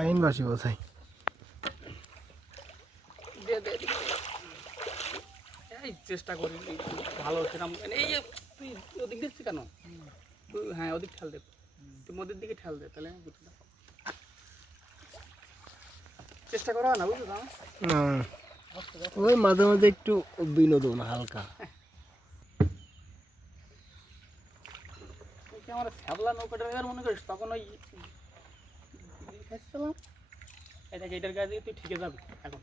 আইনবাসী বোঝাই। এই চেষ্টা করি ভালো সেরকম। এই যে তুই ওদিক দিচ্ছিস কেন? তুই হ্যাঁ ওদিক ঠেল দে, তুই মোদের দিকে ঠেল দে, তাহলে আমি বুঝতে চেষ্টা করা না, বুঝলি? না ওই মাঝে মাঝে একটু বিনোদন হালকা। আমার শ্যাবলা নৌকাটা মনে করিস তখন ওই খাইছিলাম এটাকে, এটার গায়ে দিয়ে তুই ঠিকে যাবি এখন।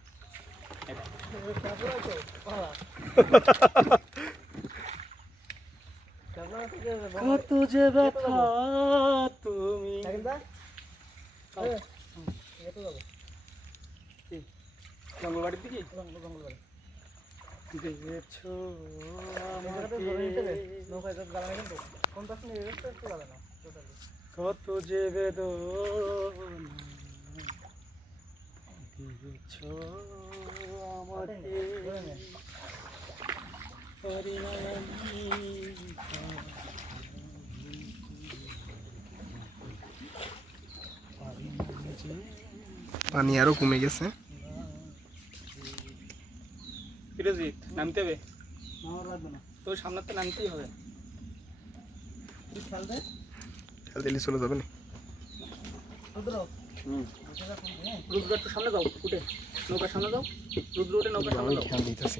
কত যে ব্যথা তুমি জঙ্গলবাড়ির দিকে দিয়েছো কত যে বেদনা দিয়েছো আমাকে পানি আরো কমে গেছে। ফিরোজিৎ নামতে হবে, তোর সামনে তো নামতেই হবে। খেল দিলে চলে যাবে না। রুদ্র একটু সামনে যাও, উঠে নৌকার সামনে যাও, রুদ্র উঠে নৌকার সামনে যাও। খেয়াল দিতেছি।